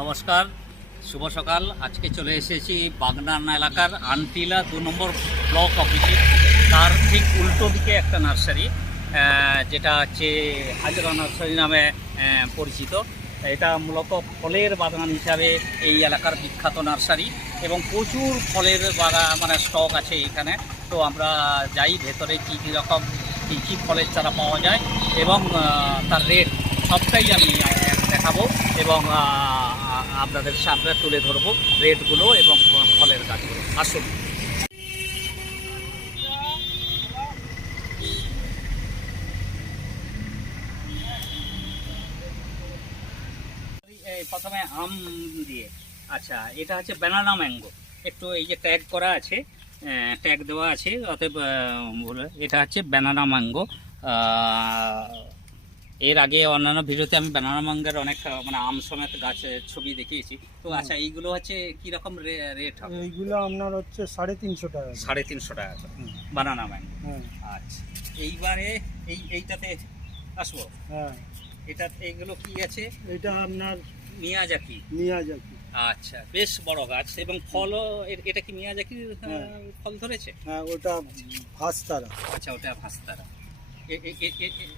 নমস্কার, শুভ সকাল। আজকে চলে এসেছি বাগনান এলাকার আনটিলা দু নম্বর ব্লক অফিসে। তার ঠিক উল্টো দিকে একটা নার্সারি যেটা হচ্ছে হাজরা নার্সারি নামে পরিচিত। এটা মূলত ফলের বাগান হিসাবে এই এলাকার বিখ্যাত নার্সারি এবং প্রচুর ফলের বাগান মানে স্টক আছে এখানে। তো আমরা যাই ভেতরে কী কী রকম, কী কী ফলের চারা পাওয়া যায় এবং তার রেট সবটাই আমি দেখাবো এবং আপনাদের সামনে তুলে ধরবো রেটগুলো এবং ফলের গাছগুলো। আসুন। প্রথমে আম দিয়ে। আচ্ছা এটা হচ্ছে ব্যানানা ম্যাঙ্গো একটু এই যে ট্যাগ করা আছে ট্যাগ দেওয়া আছে, অতএব এটা হচ্ছে ব্যানানা ম্যাঙ্গো এর আগে অন্যান্য ভিডিওতে আমি ব্যানানা ম্যাঙ্গোর অনেক মানে আম সমেত গাছের ছবি দেখিয়েছি। তো আচ্ছা এইগুলো হচ্ছে কীরকম রেট হবে? এইগুলো আপনার হচ্ছে সাড়ে তিনশো টাকা সাড়ে তিনশো টাকা বানানা ম্যাঙ্গো হ্যাঁ আচ্ছা এইবারে এই এইটাতে আসব? হ্যাঁ। এটা এইগুলো কি আছে? এটা আপনার মিয়াজাকি। মিয়াজাকি। আচ্ছা বেশ বড় গাছ এবং ফলও এটা কি মিয়াজাকির আহ, হ্যাঁ। ফল ধরেছে? হ্যাঁ ওটা ভাস্তারা। আচ্ছা ওটা ভাস্তারা।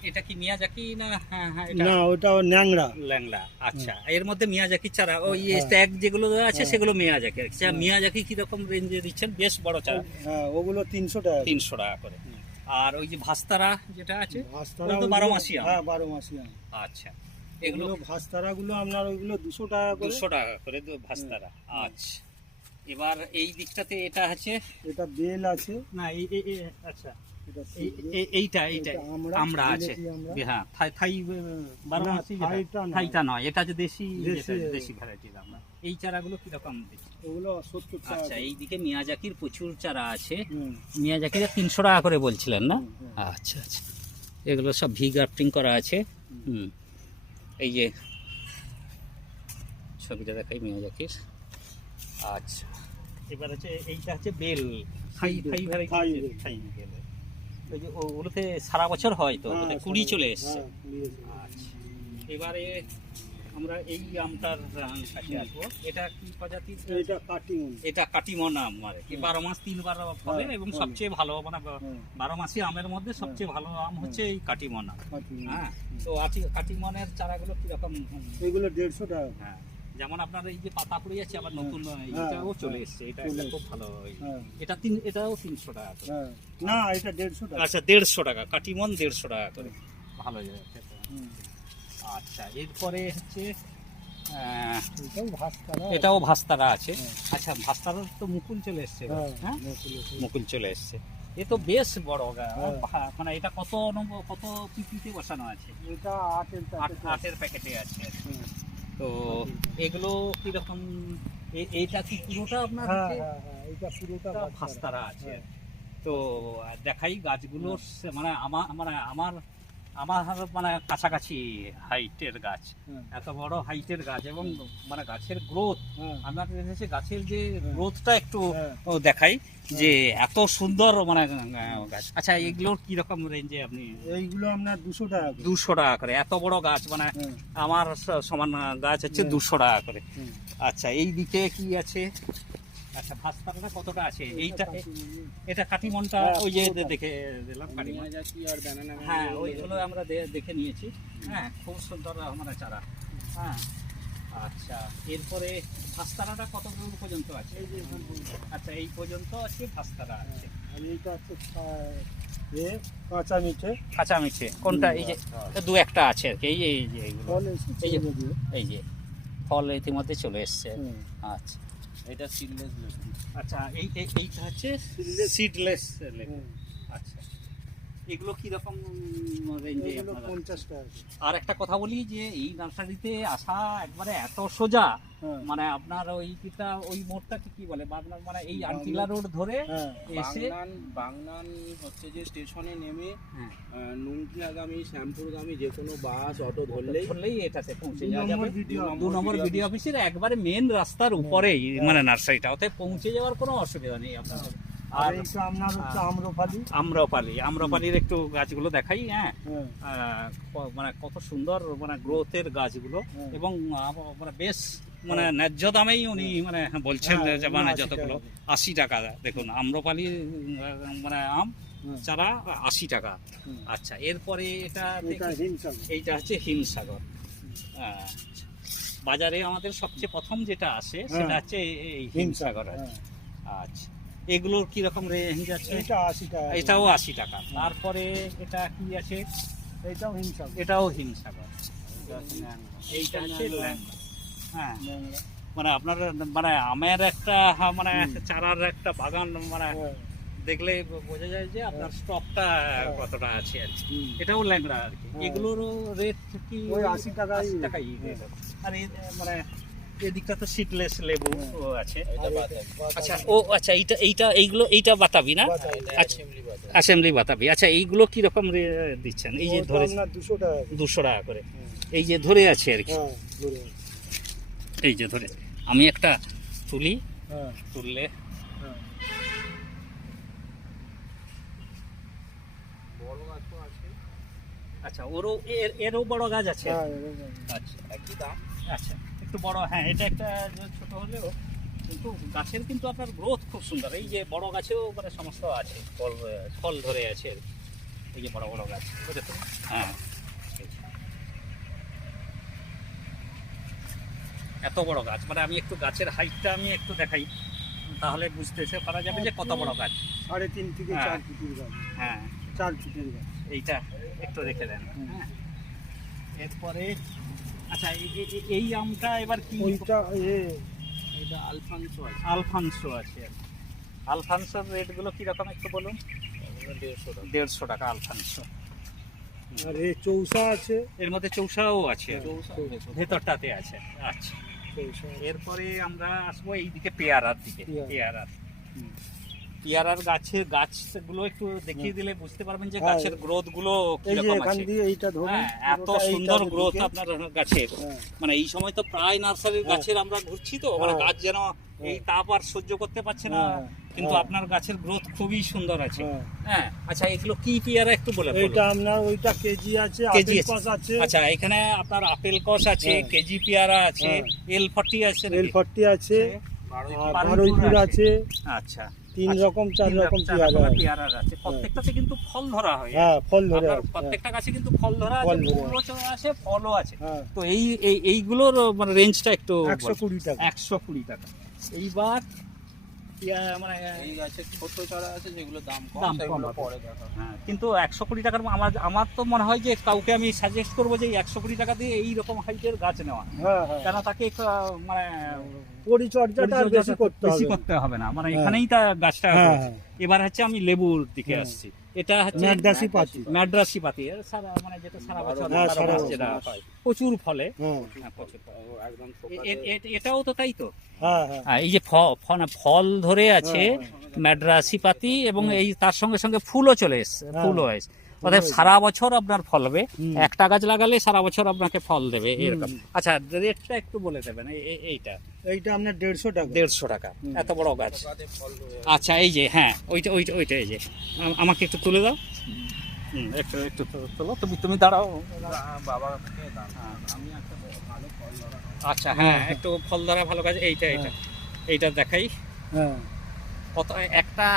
এটা কি মিয়াজাকি না হ্যাঁ হ্যাঁ না ওটা ন্যাংরা ল্যাংলা আচ্ছা। এর মধ্যে মিয়াজাকি চারা ওই হ্যাঁ। যেগুলো আছে। সেগুলো মিয়াজাকি আচ্ছা। মিয়াজাকি কীরকম রেঞ্জে দিচ্ছেন? বেশ বড় চারা হ্যাঁ ওগুলো তিনশো টাকা তিনশো টাকা করে। আর ওই যে ভাস্তারা যেটা আছে ভাস্তারা তো বারো মাসি হ্যাঁ বারো মাসি আচ্ছা। এগুলো এগুলো ভাস্তারা গুলো আপনার ওইগুলো দুশো টাকা করে। দুশো টাকা করে ভাস্তারা। আচ্ছা। এবার এই দিকটাতে এটা আছে? এটা বেল আছে। না এই আচ্ছা। এইটা এইটা আমরা, আছে। হ্যাঁ থাই থাই বারো না, মাসি থাইটা নয়। এটা যে দেশি দেশি, ভ্যারাইটির আমরা। এই চারাগুলো কীরকম আচ্ছা। এইদিকে মিয়াজাকির প্রচুর চারা আছে। হুম, মিয়াজাকির তিনশো টাকা করে বলছিলেন না। আচ্ছা আচ্ছা। এগুলো সব ভি গ্রাফটিং করা আছে। হুম। এই যে ছবিটা দেখাই মিয়াজাকির। আচ্ছা। এবার হচ্ছে এইটা হচ্ছে বেল। থাই থাই ভ্যারাইটি থাই বেল। ওই যে ওগুলোতে সারা বছর হয় তো হ্যাঁ, ওতে কুড়ি চলে এসছে। হ্যাঁ। আচ্ছা। এবারে আমরা এই আমটার কাছে আসব। এটা কি প্রজাতির? এটা কাটিং এটা কাটিমন আম মানে কি। বারো মাস তিনবার ফলে হ্যাঁ, এবং সবচেয়ে ভালো মানে বারো মাসি আমের মধ্যে সবচেয়ে ভালো আম হচ্ছে এই কাটিমন আম। হ্যাঁ। তো কাটিমনের চারাগুলো কীরকম? এগুলো দেড়শো টাকা। হ্যাঁ। যেমন আপনার এই যে পাতা পড়ে যাচ্ছে আবার নতুন হ্যাঁ, এটাও চলে হ্যাঁ, এসছে। এটা একটা খুব ভালো হ্যাঁ। এটা তিন এটাও তিনশো টাকা করে। হ্যাঁ। না এটা দেড়শো টাকা। আচ্ছা দেড়শো টাকা কাটিমন দেড়শো টাকা করে। ভালো আচ্ছা এরপরে হচ্ছে এটাও ভাস্তারা আছে। হ্যাঁ। আচ্ছা ভাস্তারার তো মুকুল চলে এসছে হ্যাঁ হ্যাঁ। মুকুল চলে এসছে। এ তো বেশ বড় হ্যাঁ। মানে এটা কত নম্বর কত পিপিতে বসানো আছে? এটা আটের আট আটের প্যাকেটে আছে। তো এগুলো কীরকম এইটা কি পুরোটা আপনার হ্যাঁ? হ্যাঁ হ্যাঁ পুরোটা এটা ভাস্তারা ভাস্তারা আছে হ্যাঁ। তো দেখাই গাছগুলো মানে আমার মানে আমার আমার মানে কাছাকাছি হাইটের গাছ। এত বড় হাইটের গাছ এবং মানে গাছের গ্রোথ। আমার এসেছে গাছের যে গ্রোথটা একটু দেখাই যে এত সুন্দর মানে গাছ। আচ্ছা এগুলোর কি রকম রেঞ্জে আপনি এইগুলো আপনার দুশো টাকা দুশো টাকা করে। এত বড় গাছ মানে আমার সমান গাছ হচ্ছে দুশো টাকা করে। আচ্ছা এই দিকে কি আছে? আচ্ছা ভাস্তাটা কতটা আছে? এইটা এটা কাটিমনটা হ্যাঁ, ওই যে দেখে দিলাম কাটিমন আর banana হ্যাঁ ওইগুলো আমরা দেখে নিয়েছি। হ্যাঁ খুব সুন্দর আমরা চারা। হ্যাঁ আচ্ছা এরপরে ভাস্তারাটা কত দূর পর্যন্ত আছে? আচ্ছা এই পর্যন্ত আছে ভাস্তারা আছে। এইটা এ কাঁচা মিঠে। কাঁচা মিঠে কোনটা? এই যে দু একটা আছে আর কি এই যে এই যে এই যে- এই যে ফল ইতিমধ্যে চলে এসছে। আচ্ছা। এটা সিডলেস আচ্ছা এই এই- এইটা হচ্ছে সিডলেস লেগ আচ্ছা। এগুলো কি রকম রেঞ্জে পঞ্চাশ টাকা আর একটা কথা বলি যে এই নার্সারিতে আসা একবারে এত সোজা হ্যাঁ। মানে আপনার ওইটা ওই মোড়টাকে কি বলে বাগনান মানে এই বাগনান। আনটিলা রোড ধরে হ্যাঁ। এসে বাংনান হচ্ছে যে স্টেশনে নেমে হ্যাঁ। নুনকিয়াগামী শ্যামপুরগামী যে কোনো বাস অটো ধরলেই ধরলেই এটাতে পৌঁছে যাওয়া যাবে। দু নম্বর ভিডিও অফিসের একবারে মেন রাস্তার উপরেই। মানে নার্সারিটা ওতে পৌঁছে যাওয়ার কোনো অসুবিধা নেই আপনার আর আপনার হচ্ছে আম্রফালি আম্রপালি। আম্রপালির একটু গাছগুলো দেখাই হ্যাঁ? হ্যাঁ। মানে কত সুন্দর মানে গ্রোথের গাছগুলো হ্যাঁ। এবং মানে বেশ মানে ন্যায্য দামেই উনি মানে বলছেন হ্যাঁ, যে মানে যতগুলো আশি টাকা। দেখুন আম্রপালি মানে আম চারা আশি টাকা। আচ্ছা এরপরে এটা এইটা হচ্ছে হিমসাগর। আচ্ছা। বাজারে আমাদের সবচেয়ে প্রথম যেটা আসে সেটা হ্যাঁ। হচ্ছে এই- হিমসাগর হ্যাঁ। আচ্ছা এগুলোর কি রকম রেঞ্জ আছে? এটা আশি টাকা। এটাও আশি টাকা। তারপরে এটা কি আছে? এটাও হিমসাগর। এটাও হিমসাগর। এইটা হচ্ছে। হ্যাঁ। মানে আপনার মানে আমের একটা মানে চারার একটা বাগান মানে হ্যাঁ। দেখলে বোঝা যায় যে আপনার স্টকটা কতটা আছে আর কি। এটাও ল্যাংড়া আর কি। হ্যাঁ। এগুলোর রেট কি ওই 80 টাকাই। 80 টাকাই হ্যাঁ। আর মানে এদিকটা তো সিডলেস লেবু হ্যাঁ। ও আছে আচ্ছা ও আচ্ছা এইটা এইটা এইগুলো এইটা বাতাবি না। এটা আচ্ছা। বাতাবি। অ্যাসেম্বলি বাতাবি আচ্ছা এইগুলো কি রকম রে- দিচ্ছেন এই যে ধরে দুশো টাকা করে। দুশো টাকা করে হ্যাঁ। এই যে ধরে আছে আর কি হ্যাঁ এই যে ধরে আমি একটা তুলি হ্যাঁ তুললে। আচ্ছা ওরও এর এরও বড় গাছ আছে আচ্ছা একই দাম। আচ্ছা একটু বড় হ্যাঁ এটা একটা ছোট হলেও কিন্তু গাছের কিন্তু আপনার গ্রোথ খুব সুন্দর। এই যে বড় গাছেও মানে সমস্ত আছে ফল ফল ধরে আছে। এই যে বড় বড় গাছ বুঝেছ হ্যাঁ। এত বড় গাছ মানে আমি একটু গাছের হাইটটা আমি একটু দেখাই তাহলে বুঝতে সে পারা যাবে যে কত বড় গাছ। সাড়ে তিন থেকে হ্যাঁ। চার ফিটের গাছ। হ্যাঁ। চার ফিটের গাছ। এইটা একটু রেখে দেন হ্যাঁ। এরপরে আচ্ছা এই- আমটা এবার কি ওইটা এ। এটা আলফানসো আছে। আলফানসো আছে আলফানসোর রেটগুলো কীরকম একটু বলুন? 150 টাকা। দেড়শো টাকা আলফানসো। আর এ চৌসা আছে। এর মধ্যে চৌসাও আছে ভেতরটাতে আছে। আচ্ছা। এরপরে আমরা আসব এইদিকে পেয়ারার দিকে। পেয়ারা। পেয়ারার। হুম। পেয়ারার গাছের গাছগুলো একটু দেখিয়ে দিলে বুঝতে পারবেন যে হ্যাঁ। গাছের গ্রোথগুলো হ্যাঁ এত সুন্দর গ্রোথ আপনার গাছের হ্যাঁ, মানে এই সময় তো প্রায় নার্সারির হ্যাঁ। গাছের আমরা ঘুরছি তো মানে হ্যাঁ। গাছ যেন এই হ্যাঁ। তাপ আর সহ্য করতে পারছে না হ্যাঁ, কিন্তু হ্যাঁ। আপনার গাছের গ্রোথ খুবই সুন্দর আছে হ্যাঁ। হ্যাঁ আচ্ছা এগুলো কি পেয়ারা একটু বলে। এইটা আপনার ওইটা কেজি আছে কেজি আপেল আছে। আচ্ছা এখানে আপনার আপেল কস আছে হ্যাঁ। কেজি পেয়ারা আছে হ্যাঁ। এল ফর্টি আছে এল? ফর্টি বারুইপুর। আছে আচ্ছা তিন রকম চার রকম পেয়ারা আছে। পেয়ারার আছে। প্রত্যেকটাতে কিন্তু ফল ধরা হয়। হ্যাঁ ফল ধরে হ্যাঁ, প্রত্যেকটা গাছে কিন্তু ফল ধরা আছে ফুলও চলে আসে ফলও আছে। হ্যাঁ। তো এই এই- এইগুলোর মানে রেঞ্জটা একটু একশো কুড়ি টাকা। একশো কুড়ি টাকা। এইবার মানে এই গাছের ছোট চারা আছে যেগুলো দাম কম দাম কম পরে দেখা হ্যাঁ, কিন্তু একশো কোটি টাকার আমার আমার তো মনে হয় যে কাউকে আমি সাজেস্ট করব যে একশো কোটি টাকা দিয়ে এই রকম হাইটের গাছ নেওয়া। হ্যাঁ হ্যাঁ। কেন তাকে আহ, মানে পরিচর্যাটা বেশি করতে হবে। না। মানে। এখানেই তা গাছটা এবার হচ্ছে আমি লেবুর দিকে। আসছি। এটা হচ্ছে ম্যাডাসি পাতি। ম্যাড্রাসি পাতি। সারা মানে যেটা সারা বছর হ্যাঁ, সারা বছর। যেটা হয়। প্রচুর ফলে। হ্যাঁ। হ্যাঁ, ফলে। এটাও তো তাই তো? হ্যাঁ হ্যাঁ। এই যে ফ- ফ- ফল ধরে আছে ম্যাড্রাসি পাতি এবং। এই তার সঙ্গে সঙ্গে ফুলও চলে এসছে। ফুলও এসছে। অর্থাৎ সারা বছর আপনার ফল হবে। একটা গাছ লাগালে সারা বছর আপনাকে ফল দেবে এরকম। আচ্ছা রেটটা একটু বলে দেবেন এই- এই- এইটা। এইটা আপনার দেড়শো টাকা। দেড়শো টাকা। এত বড় গাছ। আচ্ছা এই যে হ্যাঁ ওইটা ওইটা ওইটা এই যে। আমাকে একটু তুলে দাও। হুম, একটু একটু তো- তোলো। তুমি তুমি দাঁড়াও। হ্যাঁ। আমি একটা ভালো ফল ধরা আচ্ছা হ্যাঁ একটু ফল ধরা ভালো গাছ এইটা এইটা। এইটা দেখাই। হ্যাঁ। কত একটা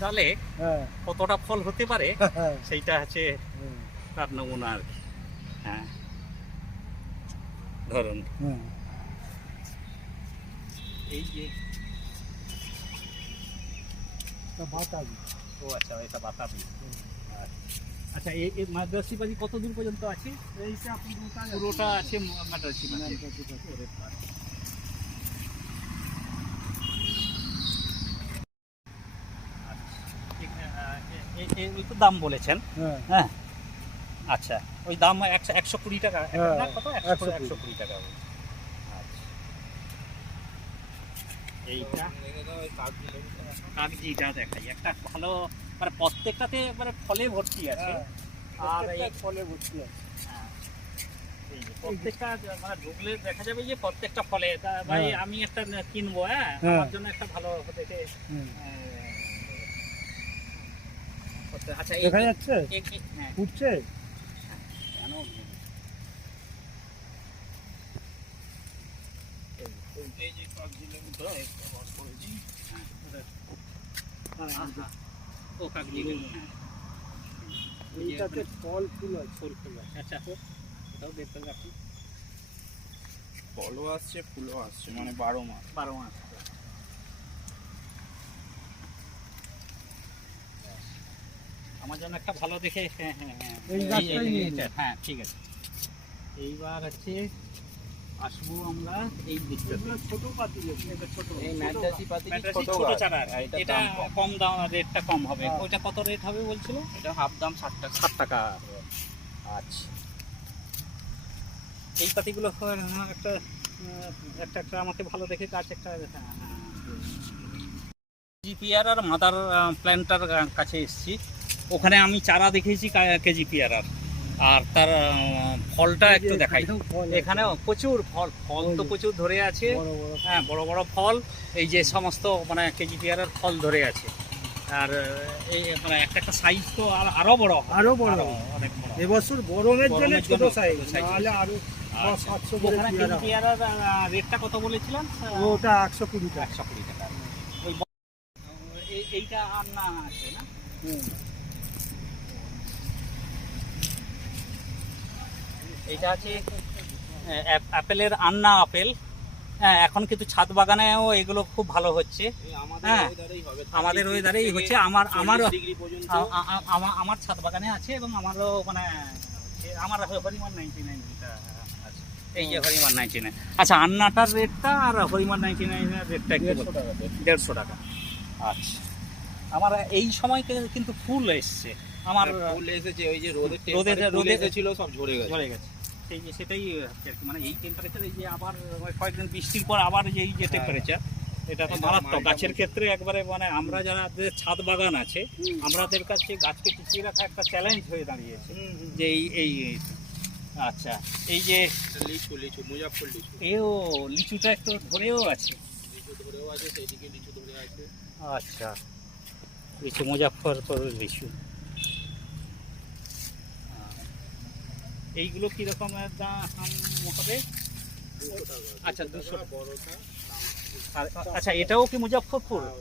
ডালে হ্যাঁ। কতটা ফল হতে পারে হ্যাঁ। সেইটা হচ্ছে হ্যাঁ, তার নমুনা আর কি। হ্যাঁ। ধরুন। এই যে বাতাবি। ও আচ্ছা এটা বাতাবি। আচ্ছা এই মাদ্রাসি বাজি কত দূর পর্যন্ত আছে? এইটা পুরোটা পুরোটা আছে মাদ্রাসি বাজি মাদ্রাসি পাতি। ওরে বাবা। আচ্ছা, ঠিক, আহ, এ- এ- এ- ওই তো দাম বলেছেন। হ্যাঁ। হ্যাঁ। আচ্ছা ওই দাম একশো একশো কুড়ি টাকা। হ্যাঁ, কত? একশো একশো কুড়ি। টাকা আচ্ছা। এইটা। কাগজিটা দেখাই। একটা ভালো মানে প্রত্যেকটাতে একবারে ফলে ভর্তি আছে। হ্যাঁ, আর এই- ফলে ভর্তি আছে। হ্যাঁ, প্রত্যেকটা মানে ঢুকলে দেখা যাবে যে প্রত্যেকটা ফলে। ভাই হ্যাঁ। আমি একটা কিনবো হ্যাঁ? হ্যাঁ। আমার জন্য একটা ভালো দেখে করতে- আচ্ছা দেখা যাচ্ছে? হ্যাঁ। ফুটছে কেন? এই। এই যে কাগজিলের মতো ব্যবহার করেছি। হ্যাঁ, ও হ্যাঁ। এইটাতে ফল ফুল আছে। ফুল ফুল আছে। আচ্ছা এটাও দেখতে ফলও আসছে ফুলও আসছে মানে বারো মাস। বারো মাস আমার জন্য একটা ভালো দেখে হ্যাঁ হ্যাঁ হ্যাঁ এইটা, হ্যাঁ ঠিক আছে। এইবার হচ্ছে আসব আমরা এই দিকটাতে। ছোট পাতিল এটা ছোট। এই ছোট- পাতি ছোট ছোট চারা আর এটা এটা কম। দাম রেটটা কম হবে। হ্যাঁ। ওইটা কত রেট হবে বলছিল? এটা হাফ দাম ষাট টাকা। ষাট টাকা। আচ্ছা। এই পাতিগুলো হয়, হ্যাঁ, একটা একটা একটা আমাকে ভালো দেখে গাছ একটা জিপিআর আর মাদার প্ল্যান্টার কাছে এসেছি। ওখানে আমি চারা দেখেছি কেজি পিয়ার আর তার ফলটা একটু দেখাই। এখানেও প্রচুর ফল ফল তো প্রচুর ধরে আছে। হ্যাঁ বড় বড় ফল। এই যে সমস্ত মানে কেজি পেয়ারের ফল ধরে আছে। আর এই মানে একটা একটা সাইজ তো আর আরও বড়। আরও বড়। অনেক বড়। এবছর গরমের জন্য ছোট সাইজ। নাহলে আরও আচ্ছা। পেয়ারার রেটটা কত বলেছিলাম? ওটা একশো কুড়ি টাকা। একশো কুড়ি টাকা। ওই এই- এইটা আর না আছে না? হুম। এইটা আছে অ্যাপেলের আন্না আপেল। হ্যাঁ এখন কিন্তু ছাদ বাগানেও এগুলো খুব ভালো হচ্ছে। হ্যাঁ, আমাদের ওয়েদারেই হচ্ছে আমার আমারও আমার আমার ছাদ বাগানে আছে এবং আমারও মানে আমার হরিমান নাইনটি নাইন আছে। এই যে হরিমান নাইনটি নাইন আচ্ছা আন্নাটার রেটটা আর হরিমান নাইনটি নাইনের রেটটা দেড়শো টাকা। দেড়শো টাকা। আচ্ছা। আমার এই সময় কিন্তু ফুল এসছে আমার ফুল এসেছে ওই যে রোদের রোদ রোদের- এসেছিল সব ঝরে গেছে ঝরে গেছে সেই যে সেটাই। মানে এই টেম্পারেচার এই যে আবার কয়েকদিন বৃষ্টির পর আবার এই যে হ্যাঁ। টেম্পারেচার এটা তো মারাত্মক গাছের। ক্ষেত্রে একবারে মানে আমরা যারা যে ছাদ বাগান আছে। আমাদের কাছে গাছকে টিকিয়ে রাখা একটা চ্যালেঞ্জ হয়ে দাঁড়িয়েছে। যে এই এই আচ্ছা এই যে লিচু লিচু মুজাফর লিচু এও লিচুটা একটু ধরেও আছে লিচু ধরেও আছে সেইদিকে লিচু ধরে আছে আচ্ছা লিচু মুজাফরপুর লিচু এইগুলো কীরকম দাম হবে? আচ্ছা, দুশো। টাকা আচ্ছা এটাও কি মুজাফরপুর হ্যাঁ,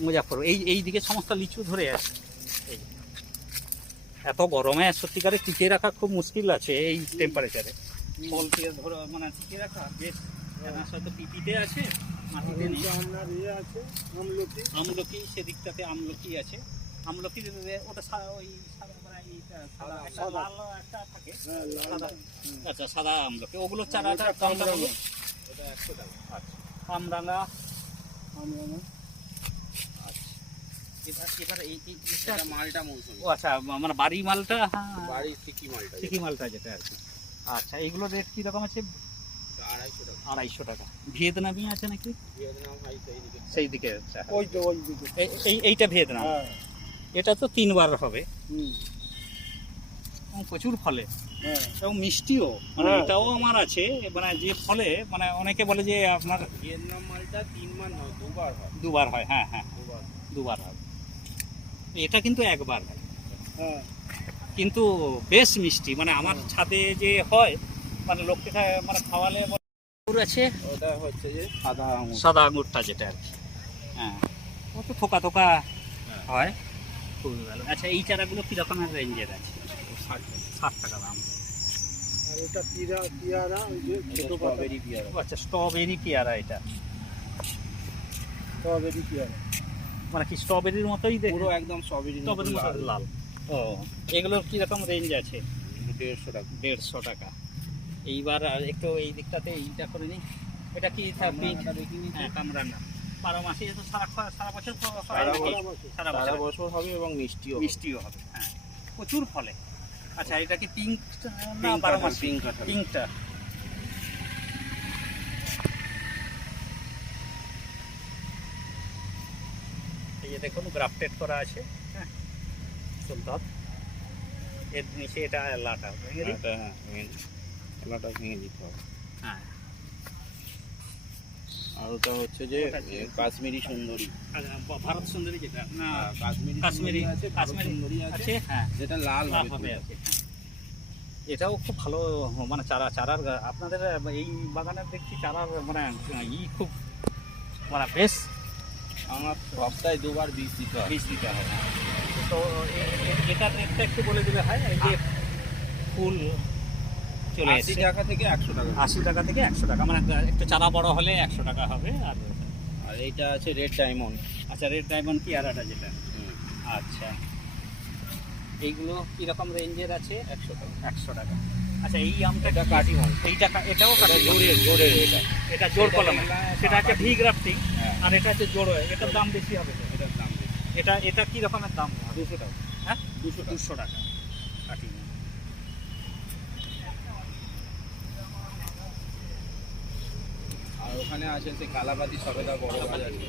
মুজাফর এই এই দিকে সমস্ত লিচু ধরে আছে। এত গরমে সত্যিকারে টিকিয়ে রাখা খুব মুশকিল আছে এই টেম্পারেচারে ফল ধরে মানে টিকিয়ে রাখা বেশ এখানে হয়তো পিপিতে আছে মাটিতে নেই। আমলকি। আমলকি সেদিকটাতে আমলকি আছে। আমলকি ওটা ওই হ্যাঁ। আচ্ছা সাদা আমলকি। ওগুলো চারাটা দামটা টাকা। আচ্ছা আমরাঙা। আমরাঙা। আচ্ছা। এবার এবার এই এই- এটা এটা মালটা মৌসুমি। ও আচ্ছা মানে বাড়ি মালটা? হ্যাঁ বাড়ির সিকি মালটা সিকি মালটা যেটা আর কি। আচ্ছা এইগুলো রেট কীরকম আছে? আড়াইশো টাকা। ভিয়েতনামি আছে নাকি? ভিয়েতনাম হাই সেইদিকে সেই দিকে। ওই তো ওই দিকে। এই- এই এইটা ভিয়েতনাম। হ্যাঁ। এটা তো তিনবার হবে। প্রচুর ফলে। হ্যাঁ। এবং মিষ্টিও। মানে হ্যাঁ। এটাও আমার আছে। মানে যে ফলে মানে অনেকে বলে যে আপনার ভিয়েতনাম মালটা তিন মান দুবার হয়। দুবার হয় হ্যাঁ হ্যাঁ। দুবার। দুবার হয়। এটা কিন্তু একবার হ্যাঁ। কিন্তু বেশ মিষ্টি। মানে আমার ছাদে যে হয় মানে লোককে মানে খাওয়ালে আঙুর আছে? ওটা হচ্ছে যে সাদা সাদা আঙুরটা যেটা আর কি। হ্যাঁ। ও তো থোকা থোকা হয়। খুবই ভালো। আচ্ছা এই চারাগুলো কী রকমের রেঞ্জের আছে? ষাট টাকা। দাম। আর ওটা পিরা পিয়ারা ওই যে ছোট পাতা। স্ট্রবেরি পিয়ারা। আচ্ছা স্ট্রবেরি পেয়ারা এটা। স্ট্রবেরি পিয়ারা। মানে কি স্ট্রবেরির মতোই দেখে? পুরো একদম স্ট্রবেরি স্ট্রবেরির মতো লাল। ও এগুলোর কীরকম রেঞ্জ আছে? দেড়শো টাকা। দেড়শো টাকা। এইবার আর একটু এই দিকটাতে এইটা করে নিই। এটা কি দেখিনি তো। হ্যাঁ বারো মাসে তো সারা সারা বছর সারা? বছর। সারা সারা বছর। বছর হবে এবং মিষ্টিও মিষ্টিও হবে হ্যাঁ। প্রচুর ফলে। আচ্ছা এটা কি পিঙ্ক না বারো মাস। পিঙ্ক। পিঙ্কটা এই যে দেখুন গ্রাফটেড করা আছে হ্যাঁ। সুন্দর এর নিচে এটা লাটা এটা হ্যাঁ ভেঙে ভেঙে দিতে হবে। হ্যাঁ। আর ওটা হচ্ছে যে কাশ্মীরি সুন্দরী। ভারত সুন্দরী যেটা? না কাশ্মীরি কাশ্মীরি। আছে কাশ্মীরি সুন্দরী আছে হ্যাঁ। যেটা লাল হবে কি এটাও খুব ভালো মানে চারা চারার আপনাদের এই বাগানের দেখছি চারার মানে ই খুব মানে বেশ। আমার সপ্তাহে দুবার বীজ দিতে হয়। বীজ দিতে হবে তো এ- এ- এটার রেটটা একটু বলে দিলে হয় এই যে ফুল চলে এসেছে। টাকা থেকে একশো টাকা। আশি টাকা থেকে একশো টাকা। মানে একটু চারা বড় হলে একশো টাকা হবে আর আর এইটা আছে রেড ডায়মন্ড আচ্ছা রেড ডায়মন্ড কি আরাটা যেটা? আচ্ছা। এইগুলো কীরকম রেঞ্জের আছে? একশো টাকা। একশো টাকা। আচ্ছা এই আমটা এটা কাঠি মাল এইটা এটাও এটা কাটি জোরের জোরের এটা। এটা জোর কলম। সেটা হচ্ছে ভি গ্রাফটিং হ্যাঁ। আর এটা হচ্ছে জোড় এটার দাম বেশি হবে এটার দাম বেশি। এটা এটা কি রকমের দাম? দুশো টাকা। হ্যাঁ? দুশো দুশো টাকা কাটি আর ওখানে আছে সে কালাপাতি সবেদা বড় গাছ আছে।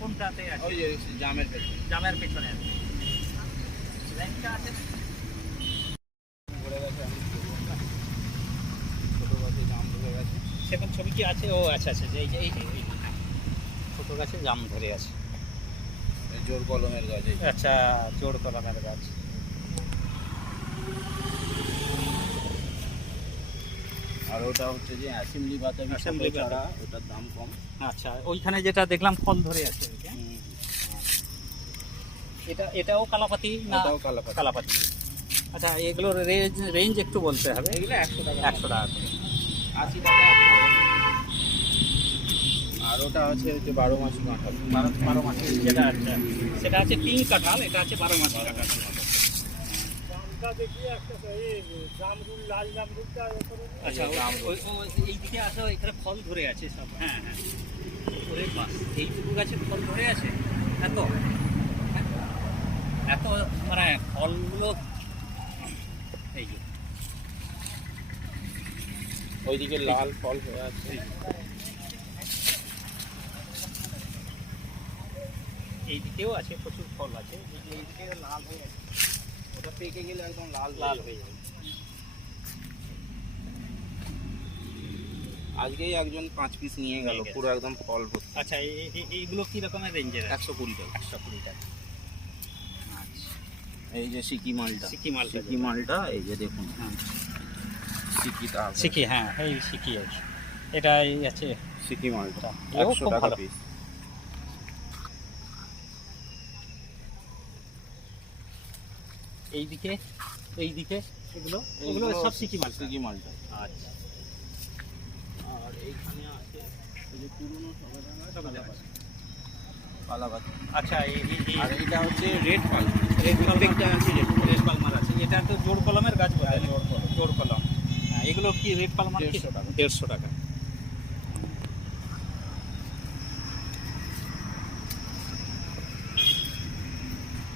কোনটাতে আছে? ওই যে জামের পেছনে জামের পেছনে আছে। র্যাঙ্কটা আছে? সেরকম ছবি কি আছে? ও আচ্ছা আচ্ছা এই যে এই যে এই ছোট গাছে জাম ধরে আছে। জোর কলমের গাছ আচ্ছা জোর কলমের গাছ। আর ওটা হচ্ছে যে অ্যাসেম্বলি বাতাবি ছোট চারা ওটার দাম কম। আচ্ছা ওইখানে যেটা দেখলাম ফল ধরে আছে। এটা এটাও কালাপাতি না ওটাও কালাপাতি। কালাপাতি? আচ্ছা এগুলোর রেঞ্জ রেঞ্জ একটু বলতে হবে। এগুলো একশো টাকা। একশো টাকা আশি টাকা। আর ওটা আছে হচ্ছে বারো মাসি কাঁঠাল বারো বারো মাসে যেটা আছে। সেটা আছে তিন কাঁঠাল এটা আছে বারো মাসে কাঁঠাল। এই আচ্ছা ওই- এইদিকে আসো এখানে ফল ধরে আছে সব। হ্যাঁ হ্যাঁ। ওরে বাস এইটুকু গাছে ফল ধরে আছে? এত? এত মানে ফলগুলো এই যে। ওইদিকে লাল ফল হয়ে আছে। এইদিকেও আছে প্রচুর ফল আছে। এই যে এইদিকে লাল হয়ে আছে। ওটা পেকে গেলে একদম লাল লাল হয়ে যাবে। আজকেই একজন পাঁচ পিস নিয়ে গেল পুরো একদম ফল ভর্তি। আচ্ছা এই- এই- এইগুলো কি রকমের রেঞ্জের একশো কুড়ি টাকা। একশো কুড়ি টাকা। আচ্ছা। এই যে সিকি মালটা। সিকি মালটা সিকি মালটা এই যে দেখুন। সিকি সিকি হ্যাঁ এই সিকি আছে। এটা আছে। সিকি মালটা একশো টাকা পিস এইদিকে এইদিকে এগুলো এগুলো সব সিকি মাল সিকি মালটা। আচ্ছা। আর এইখানে আছে এই যে পুরনো আচ্ছা এই এই- এই আর এইটা হচ্ছে রেড পাল। রেড প্রত্যেকটা আছে রেড পালমার আছে। এটা তো জোড় কলমের গাছ বলে জোড় কলম। হ্যাঁ এগুলো কি রেড কি? 150 টাকা। দেড়শো টাকা।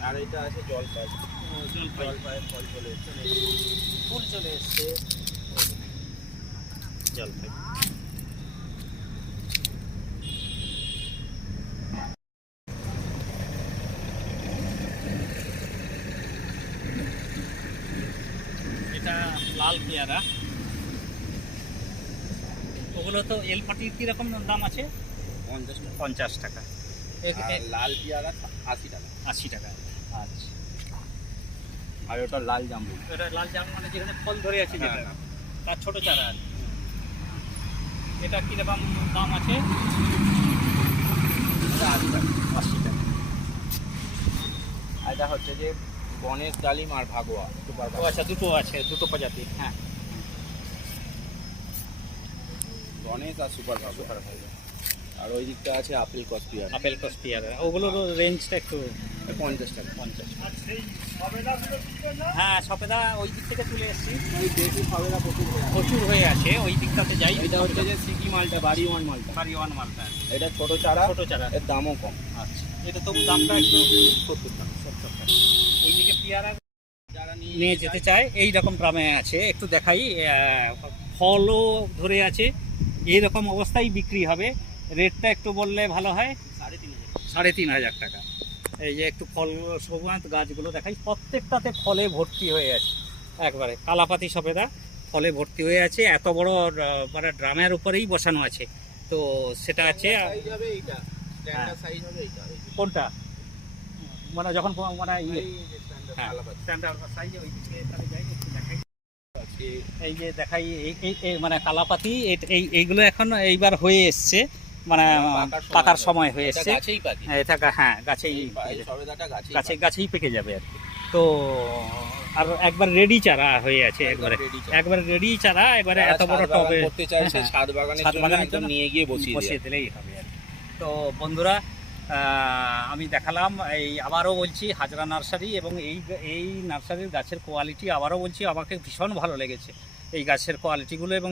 আর এটা আছে জলপাই জলপাই জলপাইয়ের ফল চলে ফুল চলে এসছে জলপাই এটা লাল পেয়ারা। ওগুলো তো এল পাটির কীরকম দাম আছে? পঞ্চাশ পঞ্চাশ টাকা। লাল পেয়ারা আশি টাকা। আশি টাকা। আর ওটা লাল জাম্বু এটা লাল জাম মানে যেখানে ফল ধরে আছে যেটা। হ্যাঁ, তার ছোট চারা আর কি। এটা কীরকম দাম আছে? আশি টাকা আশি টাকা। আর এটা হচ্ছে যে গণেশ ডালিম আর ভাগোয়া ও আচ্ছা দুটো আছে দুটো প্রজাতি হ্যাঁ। গণেশ আর সুপার সুপার আর ওই দিকটা আছে আপেল কস্পিয়ার। আপেল কস পেয়ারা ওগুলোর রেঞ্জটা একটু পঞ্চাশ টাকা পঞ্চাশ। হ্যাঁ সপেদা ওই দিক থেকে তুলে এসেছি। ওই দেশি সবেদা প্রচুর প্রচুর হয়ে আছে ওই দিকটাতে যাই। এটা হচ্ছে যে সিকি মালটা বাড়ি ওয়ান মালটা। ওয়ান মালটা। এটা ছোট চারা ছোট চারা। এর দামও কম। আচ্ছা এটা তো দামটা একটু সত্তর টাকা সত্তর টাকা। ওইদিকে পেয়ারা যারা নিয়ে যেতে চায় এই রকম গ্রামে আছে একটু দেখাই ফলও ধরে আছে। এই রকম অবস্থায় বিক্রি হবে। রেটটা একটু বললে ভালো হয়? সাড়ে তিন হাজার। সাড়ে তিন হাজার টাকা। এই যে একটু ফল সবুজ গাছগুলো দেখাই প্রত্যেকটাতে ফলে ভর্তি হয়ে আছে। একবারে কালাপাতি সফেদা ফলে ভর্তি হয়ে আছে। এত বড় মানে ড্রামের উপরেই বসানো আছে। তো সেটা আছে হ্যাঁ। কোনটা? মানে যখন মানে ইয়ে। এই যে standard হ্যাঁ। দেখাই। এই যে দেখাই এই- মানে কালাপাতি এই এইগুলো এখন এইবার হয়ে এসছে। মানে পাকার সময় হয়ে এসছে। এটা হ্যাঁ গাছেই গাছে গাছেই পেকে যাবে আর কি। তো আর একবার রেডি চারা হয়ে আছে একবারে। একবার রেডি চারা একবারে এত বড় টবে করতে চাইছে হ্যাঁ, ছাদ বাগানের ছাদ জন্য একদম নিয়ে গিয়ে বসিয়ে বসিয়ে দিলেই হবে আর কি। তো বন্ধুরা আমি দেখালাম এই আবারও বলছি হাজরা নার্সারি এবং এই এই নার্সারির গাছের কোয়ালিটি আবারও বলছি আমাকে ভীষণ ভালো লেগেছে। এই গাছের কোয়ালিটিগুলো এবং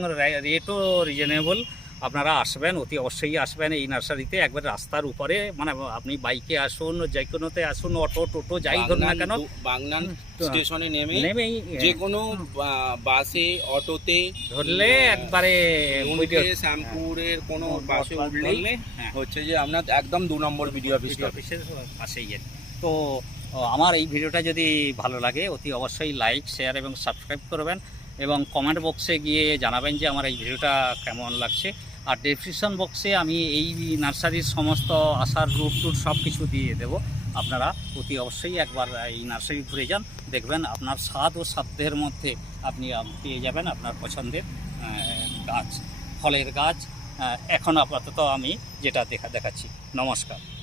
রেটও রিজনেবল। আপনারা আসবেন অতি অবশ্যই আসবেন এই নার্সারিতে। একবার রাস্তার উপরে মানে আপনি বাইকে আসুন যে কোনোতে আসুন অটো টোটো যাই ধরুন না কেন। বাংলান স্টেশনে নেমে নেমেই যে কোনো বাসে অটোতে ধরলে একবারে শ্যামপুরের কোনো বাসে উঠলেই হ্যাঁ। হচ্ছে যে আপনার একদম দু নম্বর ভিডিও অফিস অফিসের পাশেই তো আমার এই ভিডিওটা যদি ভালো লাগে অতি অবশ্যই লাইক শেয়ার এবং সাবস্ক্রাইব করবেন এবং কমেন্ট বক্সে গিয়ে জানাবেন যে আমার এই ভিডিওটা কেমন লাগছে। আর ডেসক্রিপশন বক্সে আমি এই নার্সারির সমস্ত আসার রুট টুট সব কিছু দিয়ে দেব। আপনারা অতি অবশ্যই একবার এই নার্সারি ঘুরে যান, দেখবেন আপনার স্বাদ ও সাধ্যের মধ্যে আপনি পেয়ে যাবেন আপনার পছন্দের গাছ, ফলের গাছ। এখন আপাতত আমি যেটা দেখা, দেখাচ্ছি। নমস্কার।